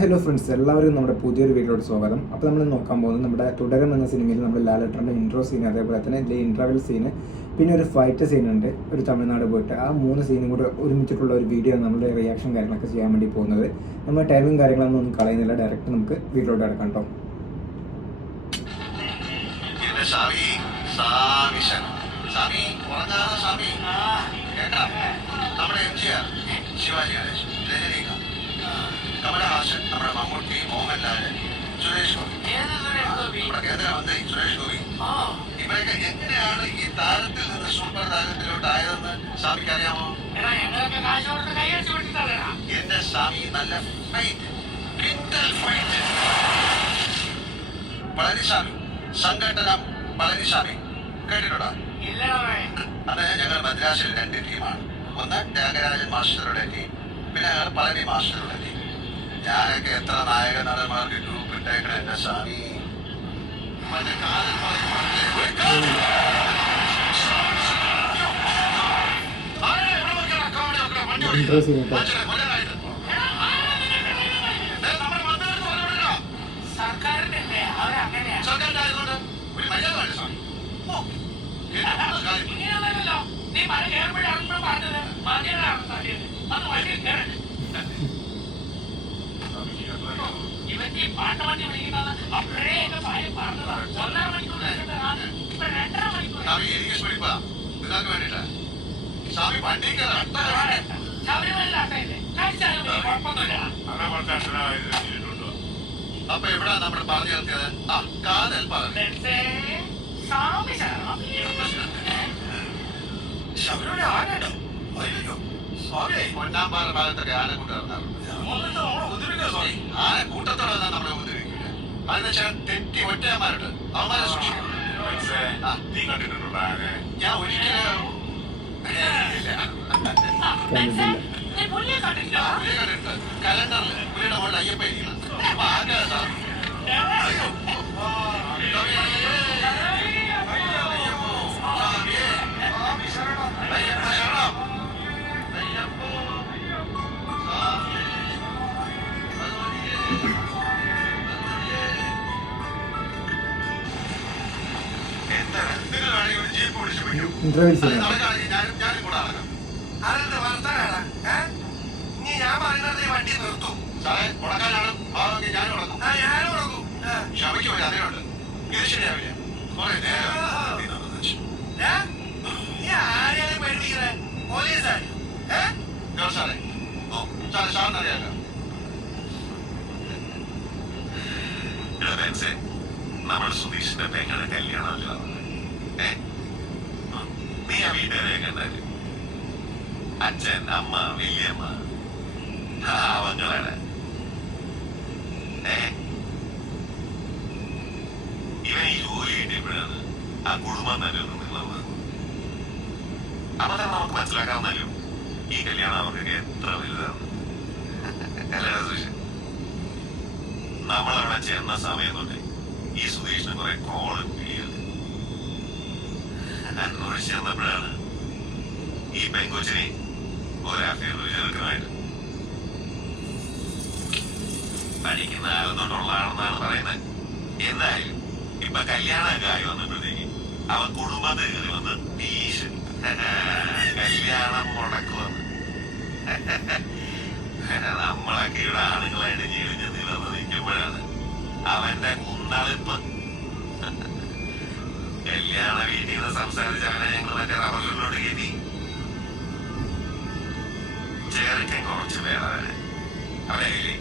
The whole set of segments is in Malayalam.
ഹലോ ഫ്രണ്ട്സ്, എല്ലാവർക്കും നമ്മുടെ പുതിയൊരു വീഡിയോയോട് സ്വാഗതം. അപ്പോൾ നമ്മൾ നോക്കാൻ പോകുന്നത് നമ്മുടെ തുടരം എന്ന സിനിമയിൽ നമ്മുടെ ലാലേട്ടൻ്റെ ഇൻട്രോ സീൻ, അതേപോലെ തന്നെ ഇൻ്റർവെൽ സീന്, പിന്നെ ഒരു ഫൈറ്റ് സീനുണ്ട് ഒരു തമിഴ്നാട് പോയിട്ട്. ആ 3 സീനും കൂടെ ഒരുമിച്ചിട്ടുള്ള ഒരു വീഡിയോ ആണ് നമ്മുടെ റിയാക്ഷൻ കാര്യങ്ങളൊക്കെ ചെയ്യാൻ വേണ്ടി പോകുന്നത്. നമ്മൾ ടൈമും കാര്യങ്ങളൊന്നും കളയുന്നില്ല, ഡയറക്റ്റ് നമുക്ക് വീഡിയോയിലോട്ട് എടുക്കാം കേട്ടോ. ശിവാജി ഗണേശ്, രജനീകാന്ത്, കമലഹാസൻ, നമ്മുടെ മമ്മൂട്ടി, മോഹൻലാല്, സുരേഷ് ഗോപി, നമ്മുടെ കേന്ദ്രമന്ത്രി സുരേഷ് ഗോപി, ഇവരൊക്കെ എങ്ങനെയാണ് ഈ താരത്തിൽ നിന്ന് സൂപ്പർ താരത്തിലോട്ട് ആയതെന്ന് സ്വാമിക്ക് അറിയാമോ? എന്റെ സ്വാമി നല്ല ഫൈറ്റ്, പളനിസ്വാമി, സംഘടനം പളനിസ്വാമി കേട്ടിട്ടുണ്ടോ? അത് ഞങ്ങൾ മദ്രാസിൽ 2 ടീമാണ്. ഒന്ന് ത്യാഗരാജൻ മാസ്റ്ററുടെ ടീം, പിന്നെ ഞങ്ങൾ പളനി മാസ്റ്ററുടെ ടീം. ഞാനൊക്കെ എത്ര നായക നടന്മാർക്ക് ഗ്രൂപ്പ് ഇട്ടേക്കണ എന്റെ സ്വാമി. മറ്റേ കാലം സർക്കാരിന്റെ ആയതുകൊണ്ട് ഒരു മര്യാദ വേണ്ട സ്വാമി. നീ മഴ കയറുമ്പോഴാണ് പറഞ്ഞത് മതിയാണ് തല്ലിയത്. അത് വഴി കയറട്ടെ. ഇവന്റെ പാട്ട് വണ്ടി വിളിക്കുന്നത് അപ്പോഴേ എന്റെ ഭാര്യം പറഞ്ഞതാണ്. 1.5 മണിക്കൂർ ഇപ്പൊ 2.5 മണിക്കൂർ. എനിക്ക് സ്പീഡിപ്പാ നിങ്ങൾക്ക് വേണ്ടിട്ടാ സ്വാമി വണ്ടി ശബരിമല അട്ടയില്ലേ കഴിച്ചാലും കുഴപ്പമൊന്നുമില്ല. അപ്പൊ എവിടാ നമ്മൾ പറഞ്ഞു നിർത്തിയത്? ആ കാതൽ പറഞ്ഞു സ്വാമി ശബരിമല ആനയുണ്ടോ? അയ്യോ സ്വാമി, പൊന്നാമ്പാറ ഭാഗത്തൊക്കെ ആന കൂട്ടുകാരുണ്ടാറുണ്ട്. ആന കൂട്ടത്തോടെ വന്നാൽ നമ്മളെ ഉപദ്രവിക്കില്ല. അതെന്ന് വെച്ചാൽ തെറ്റി ഒറ്റയന്മാരുണ്ട്, അവന്മാരെ സൂക്ഷിക്കണം. ഞാൻ ഒരിക്കലും കലണ്ടറിൽ പുള്ളിയുടെ മുകളിൽ അയ്യപ്പ ഇരിക്കണം. അപ്പൊ ആഗ്രഹം സ്വാമി. അയ്യോ ഇൻ്റർവെൽ സീൻ ഞാൻ പറയുന്നത് വണ്ടി നിർത്തും സാറേ. മുടക്കാനാണ് ഞാൻ ഉടക്കും. ക്ഷമിക്കും, അതേയുണ്ട്. ഇത് ശരിയാവില്ല. കുറെ നേരം സാറേ. ഓ സാറേ, സാറിനറിയാലോ നമ്മുടെ സുധീഷിന്റെ പെങ്ങളുടെ കല്യാണമല്ലോ. നീ ആ വീട്ടുകാരെ കണ്ടാല് അച്ഛൻ, അമ്മ, വല്യമ്മ, അവങ്ങളാണ്. ഇവൻ ഈ ജോലി കിട്ടിയപ്പോഴാണ് ആ കുടുംബം തന്നെ ഒന്ന് നിന്നത്. അപ്പൊ തന്നെ നമുക്ക് മനസ്സിലാക്കാവുന്നല്ലോ ഈ കല്യാണം അവർക്ക് എത്ര വലുതാണ്. അല്ലേ സുധീഷ്? നമ്മളവിടെ ചെന്ന സമയം തൊട്ടേ ഈ സുധീഷിന് കുറെ കോള് അന്വേഷിച്ച് ചെന്നപ്പോഴാണ് ഈ പെങ്കൊച്ചിനെ ഒരഫയർ ചെറുക്കനായിട്ട് പഠിക്കുന്ന കാലം തൊട്ടുള്ളതാണെന്നാണ് പറയുന്നത്. എന്തായാലും ഇപ്പൊ കല്യാണമൊക്കെ ആയി വന്നപ്പോഴത്തേക്ക് അവൻ കുടുംബത്തെ കയറി വന്ന് ഭീഷണി കല്യാണം മുടക്കുവന്ന്. നമ്മളൊക്കെ ഇവിടെ ആണുങ്ങളായിട്ട് ജീവിച്ച് നിലർന്ന് നിൽക്കുമ്പോഴാണ് അവന്റെ കുന്നളിപ്പ്. കല്യാണ വീട്ടിൽ നിന്ന് സംസാരിച്ച് അവനെ ഞങ്ങൾ മറ്റേ റബ്ബറിലോട്ട് കയറ്റി. ചേർക്കൻ കുറച്ച് വേറെ അവരെ കയ്യില്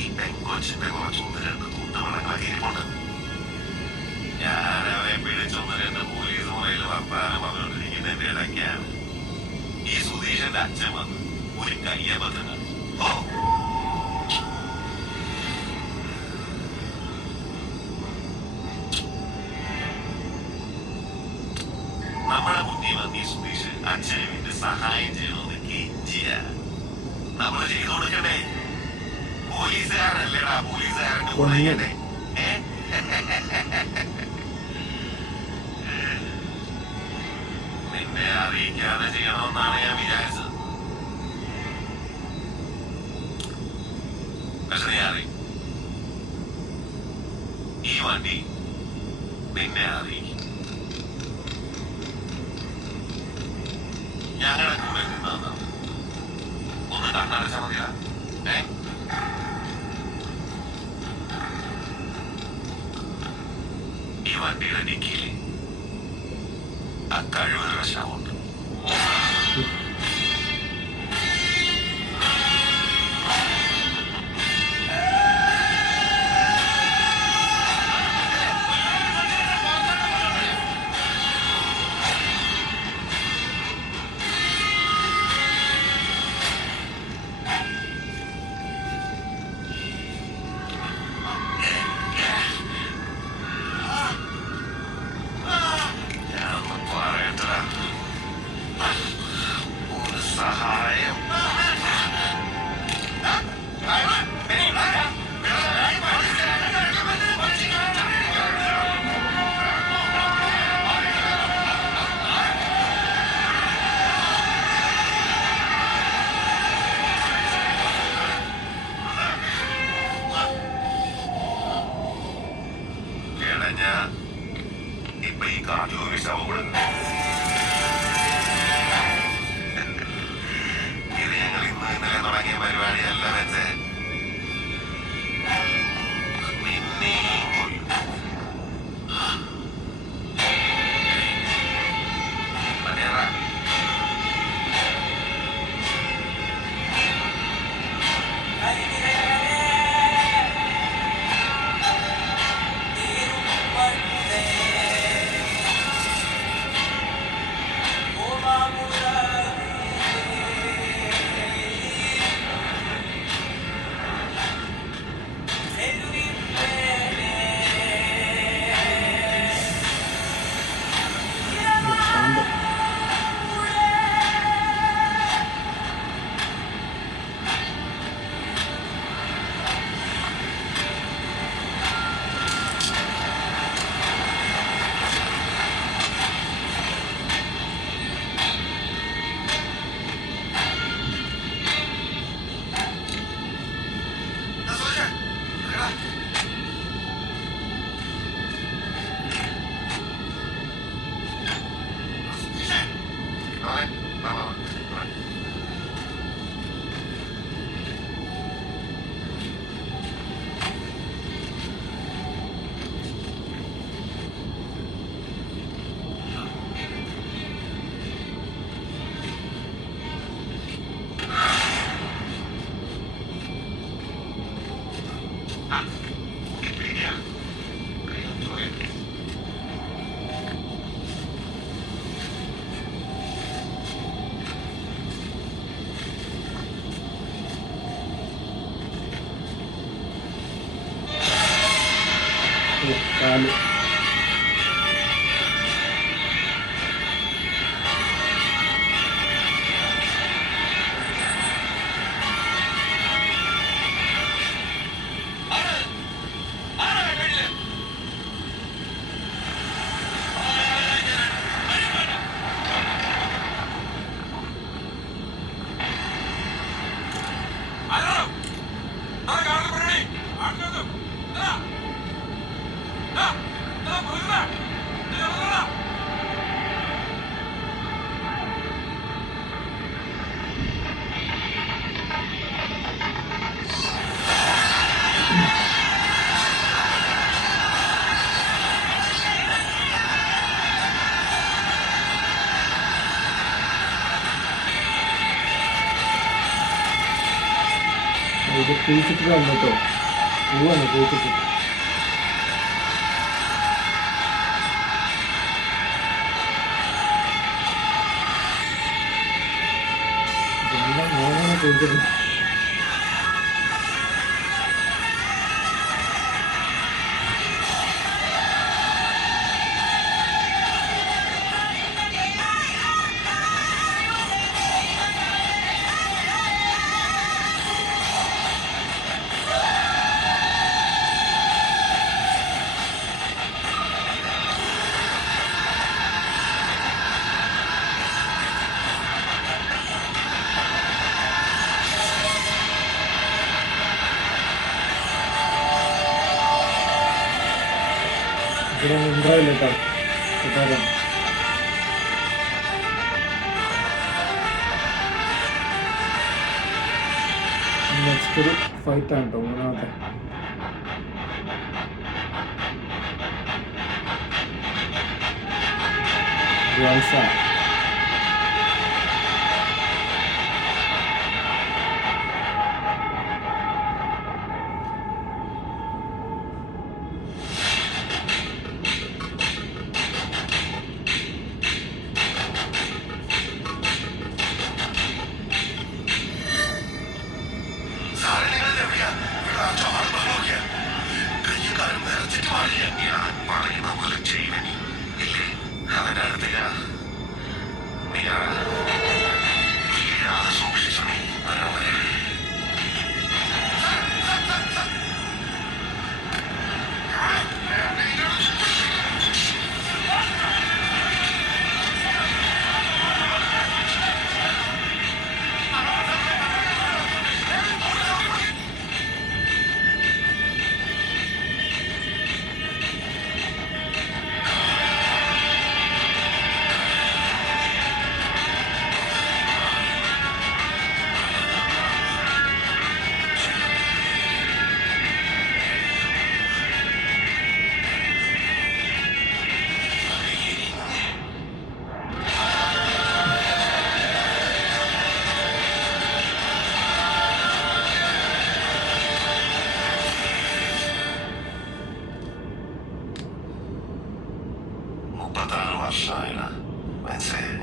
ഈ പെങ്കൊച്ചിന്റെ കുറച്ച് 1-2 തൂട്ടുപടങ്ങളൊക്കെ ഇരിപ്പുണ്ട്. ഞാൻ അവരെ പിടിച്ച് 1-2 പോലീസ് മുറയിൽ വർത്താനം പറഞ്ഞുകൊണ്ടിരിക്കുന്നതിന്റെ ഇടയ്ക്കാണ് ഈ സുധീഷന്റെ അച്ഛൻ വന്ന് ഒരു കയ്യബദ്ധം കണ്ടു. നമ്മുടെ മുന്നിൽ വന്ന് ഈ സുധീഷ് അച്ഛന് വേണ്ടി സഹായം ചെയ്യണമെന്ന് കെഞ്ചിയ നമ്മള് ചെയ്തു കൊടുക്കണ്ടേ? പോലീസുകാരനല്ലേടാ, പോലീസുകാരന്റെ കൂടെ ചെയ്യണ്ടേ? നിന്നെ അറിയിക്കാതെ ചെയ്യണമെന്നാണ് ഞാൻ വിചാരിച്ചത്. പക്ഷെ നീ അറിയും, ഈ വണ്ടി നിന്നെ അറിയിക്കും. ഞങ്ങളുടെ കൂടെ നിന്നാ ഒന്ന് കണ്ണടച്ചാ മതിയാ. ഈ വണ്ടിയുടെ ഡിക്കിയില് ആ കഴിവൊരു വശമുണ്ട്. ഇപ്പൊ ഈ കാട്ടു വിഷമുള്ളത് ഇത് ഞങ്ങൾ ഇന്നലെ തുടങ്ങിയ പരിപാടിയല്ല വെച്ച് നിന്നെയും കൊല്ലും. മണിയറ കാല് ഇത് കുഴിച്ചിട്ട് വന്നിട്ടോ പൂവാണ് കുഴിച്ചിട്ട് മോനെ കുഴിച്ചിട്ട് ഇവിടെ ഇൻട്രോയിൽ കേട്ടോ കൂട്ടുകാരൻ. നെക്സ്റ്റ് ഒരു ഫൈറ്റാണ് കേട്ടോ, മൂന്നാമത്തെ. ഗ്വാൾസ.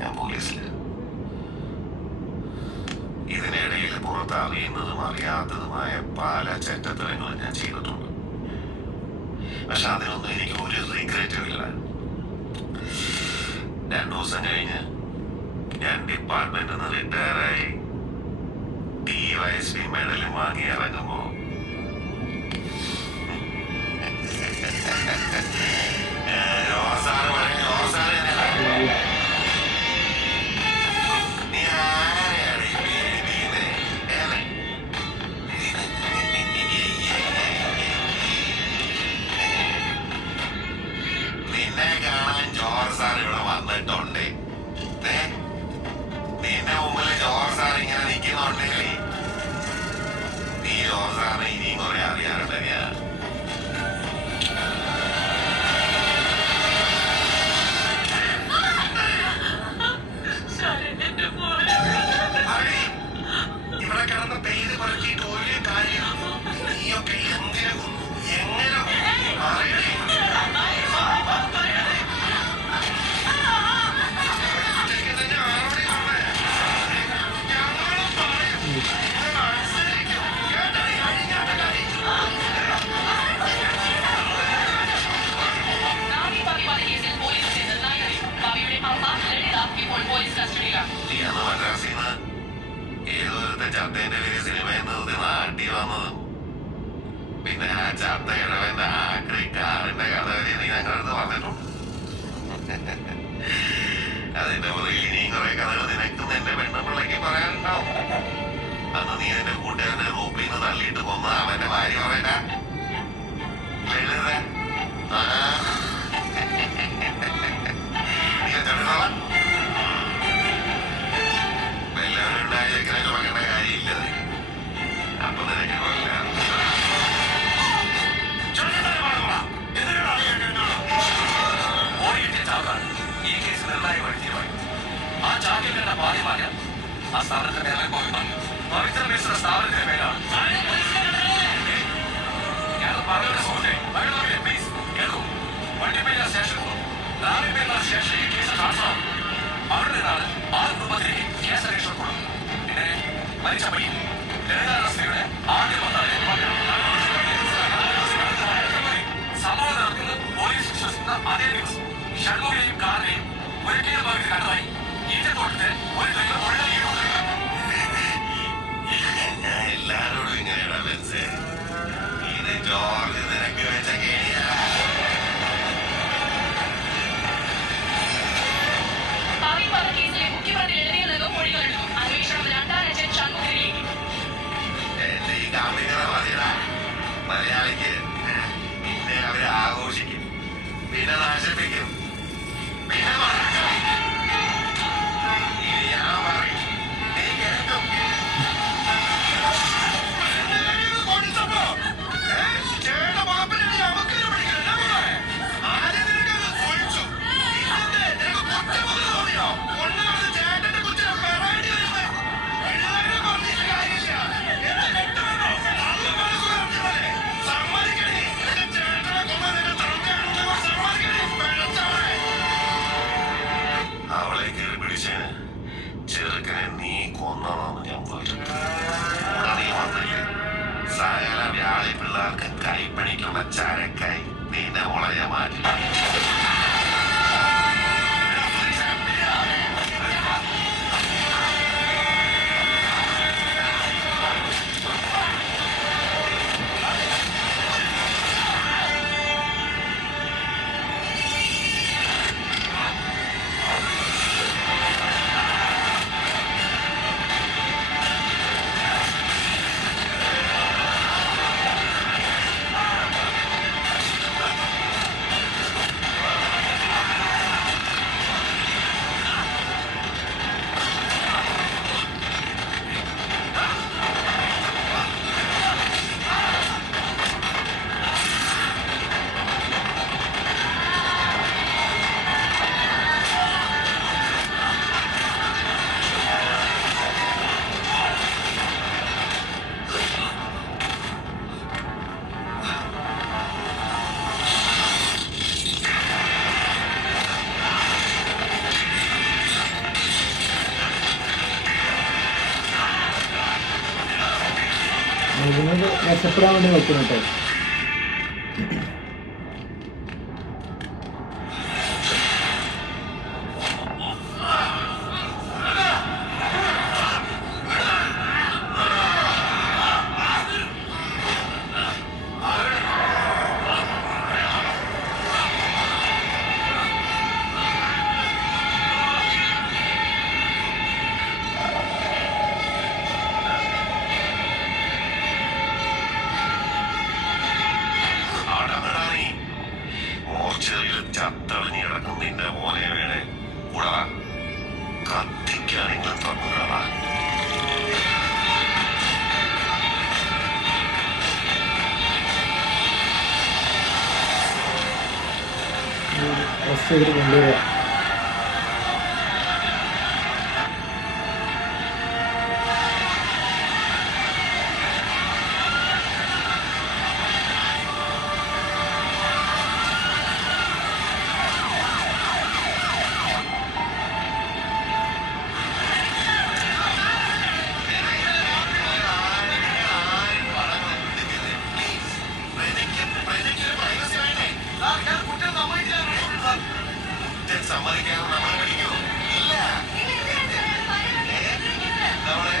ഞാൻ പോലീസില് ഇതിനിടയിൽ പുറത്തറിയുന്നതും അറിയാത്തതുമായ പല ചെറ്റത്തരങ്ങളും ഞാൻ ചെയ്തിട്ടുണ്ട്. പക്ഷെ അതിനൊന്നും എനിക്ക് ഒരു റീഗ്രറ്റും ഇല്ല. 2 ദിവസം കഴിഞ്ഞ് ഞാൻ ഡിപ്പാർട്ട്മെന്റിൽ നിന്ന് റിട്ടയറായി DYSP മെഡലും വാങ്ങി ഇറങ്ങുമ്പോ നിന്റെ മുമ്പിൽ ജോർജ് സാർ ഇങ്ങനെ നിൽക്കുന്നുണ്ടെങ്കിൽ നീ ജോർജ് സാറിനെ ഇനിയും കുറെ അറിയാറുണ്ട്. ഇവിടെ കിടന്ന് പെയ്ത് പറക്കിയിട്ട് ഒരു കാര്യം നീയൊക്കെ എന്തിനു എങ്ങനെ അറിയണേ? മദ്രാസിന്ന് ഏതൊരുത്തെ ചത്തേന്റെ പേര് സിനിമ എന്നത് നാട്ടി വന്നതും പിന്നെ ആ ചത്ത ഇഴവന്റെ ആക്രി കാറിന്റെ കഥ വരെ നീ ഞങ്ങളടുത്ത് പറഞ്ഞിട്ടുണ്ട്. അതിന്റെ പുറകിൽ ഇനിയും കുറെ കഥകൾ നിനക്കും നിന്റെ പെണ്ണുപിള്ളയ്ക്ക് പറയാനുണ്ടാവും. അന്ന് നീ നിന്റെ കൂട്ടുകാരനെ റൂപ്പിൽ നിന്ന് തള്ളിയിട്ട് കൊന്ന് അവന്റെ ഭാര്യ പറയണ്ട നീ ചെറുതോളാം. എല്ലാവരും ഉണ്ടായിരിക്കുന്ന തുടങ്ങേണ്ട കാര്യമില്ലത്. അപ്പൊ നിനക്ക് കൊല്ലാം ഈ കേസ് നിർണായകമായി തീരുമാനിക്കും. ആ ജാമ്യങ്ങളുടെ ബാധ്യമായ ആ സ്ഥാപനത്തിന്റെ പേരെ പോയി പവിത്ര മിശ്ര സ്ഥാപനത്തിന്റെ പേരാണ്. ഞാൻ പറഞ്ഞ സുഹൃത്തെ പ്ലീസ് കേൾക്കൂ. വണ്ടിപ്പേര സ്റ്റേഷനിൽ റാണിപ്പേര സ്റ്റേഷനിൽ കേസ് ട്രാൻസ്ഫർ. അവിടെ നിന്നാണ് ആ കുടുംബത്തിലേക്ക് കേസ് രജിസ്റ്റർ കൊടുക്കും. പിന്നെ മരിച്ച പയ്യൻ ലളിതാസ്ത്രീയുടെ ആദ്യ സംഭവം നടക്കുന്നത് പോലീസ് വിശ്വസിക്കുന്ന അതേ ദിവസം ഷഡ്മുഖിനെയും കാറിനെയും ഒരിക്കലും ഭാഗത്ത് കണ്ടതായി ഈറ്റത്തോട്ടത്തെ ഒരു തെല്ലും മുഴുവൻ. ഞാൻ എല്ലാരോടും ഇങ്ങനെയാണ് മനസ്സിലായി. ഇത് ജോർജ് നിനക്ക് വെച്ച കേളിയാ. എന്റെ ഈ കാമികത മതിയടാ. മലയാളിക്ക് പിന്നെ അവരെ ആഘോഷിക്കും. പിന്നെ നശിപ്പിക്കും. പിന്നെ മറക്കും. ഇനി ഞാൻ പറയും, നീ കേൾക്കും. കൊണ്ടപ്പോ ചേട്ട മുഖപ്പിനെ നമുക്കൊരു പിടിക്കണ ആദ്യം നിനക്കത് കുഴിച്ചു. ഇന്നത്തെ നിനക്ക് കുറ്റമുതൽ തോന്നിയോ? കൊണ്ടുവന്ന് ചേട്ടന്റെ കുറ്റിനെ പെറാണ്ടി വരുന്നേ. എല്ലാവരും പറഞ്ഞിട്ട് കാര്യമില്ല. എന്ത് കെട്ടുമെന്നോ നല്ല മനസ്സുകാരനെ സമ്മതിക്കണേ. എന്റെ ചേട്ടനെ കൊന്ന നിന്റെ തങ്കയാണെന്ന് സമ്മതിക്കണേ. പിഴച്ചവളെ അവളെ കയറി പിടിച്ചേന് ചെറുക്കനെ നീ കൊന്നതാന്ന് ഞാൻ പോയിട്ട് നീ വന്നില്ലേ? സകല വ്യാളി പിള്ളേർക്ക് കൈപ്പണിക്കുള്ള ചരക്കായി നിന്നെ മുളയെ മാറ്റി. ഇതിനോട് രക്ഷപ്പെടാൻ വേണ്ടി നോക്കുന്നു കേട്ടോ. ചത്തളിഞ്ഞ് കിടക്കും നിന്റെ മോനെ വേണേ കൂടാ കത്തിക്കാനെങ്കിലും തന്നൂടാ. കൊണ്ടുവരിക. സമ്മതിക്കാതെ നമ്മളെ പിടിക്കൂ. ഇല്ല നമ്മളെ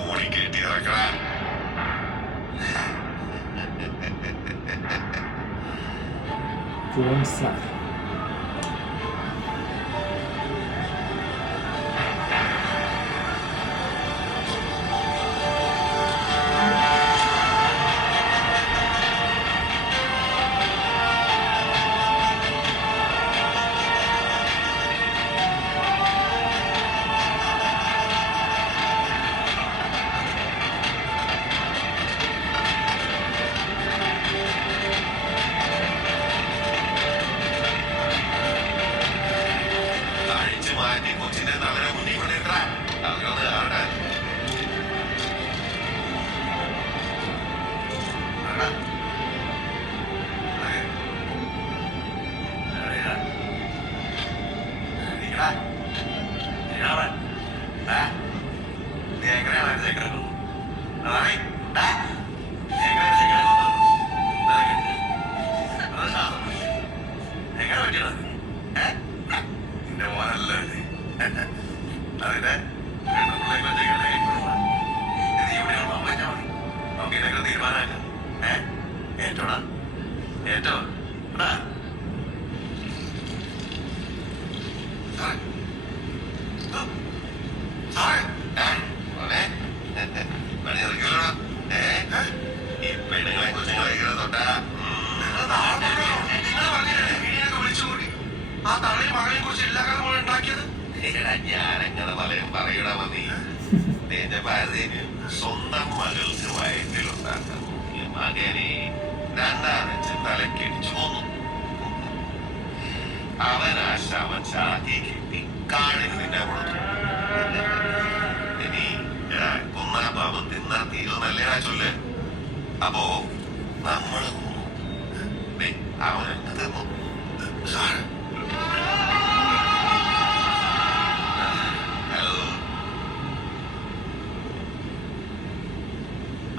ഓടിക്കേറ്റി ഇറക്കണ. ഞാനങ്ങനെ പലരും പറയണ മതി. നിന്റെ ഭാര്യന് സ്വന്തം മകൾക്ക് വയറ്റിലുണ്ടാക്കാൻ മകനെ രണ്ടാനച്ച് തലക്കിടിച്ചു പോന്നു. അവൻ ആ ശവം ചാക്കി കിട്ടി കാണിന് നിന്നെ കൊടുത്തു. ഇനി കൊന്നാ പാപം തിന്നാ തീരുന്നല്ലേടാ ചൊല്ല്. അപ്പോ നമ്മള് അവനൊക്കെ തിന്നു.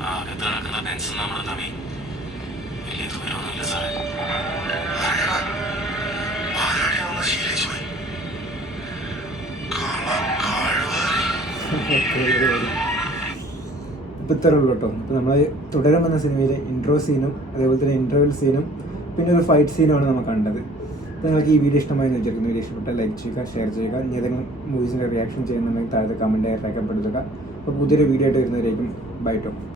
അകത്ത് കിടക്കുന്ന പെൻഷൻ നമ്മൾ തമ്മി വലിയ ദൂരമൊന്നുമില്ല സാറേ. ഇപ്പം ഇത്രേ ഉള്ളൂ കേട്ടോ. അപ്പോൾ നമ്മൾ തുടരും എന്ന സിനിമയിലെ ഇൻട്രോ സീനും അതേപോലെ തന്നെ ഇൻ്റർവെൽ സീനും പിന്നെ ഒരു ഫൈറ്റ് സീനുമാണ് നമ്മൾ കണ്ടത്. അപ്പോൾ നിങ്ങൾക്ക് ഈ വീഡിയോ ഇഷ്ടമായി എന്ന് വിചാരിക്കുന്നു. വീഡിയോ ഇഷ്ടപ്പെട്ടാൽ ലൈക്ക് ചെയ്യുക, ഷെയർ ചെയ്യുക. ഇനി ഏതെങ്കിലും മൂവീസിൻ്റെ റിയാക്ഷൻ ചെയ്യുന്നുണ്ടെങ്കിൽ താഴത്തെ കമൻറ്റ് രേഖപ്പെടുത്തുക. അപ്പോൾ പുതിയൊരു വീഡിയോ ആയിട്ട് വരുന്നവരേക്കും ബൈ ടോ.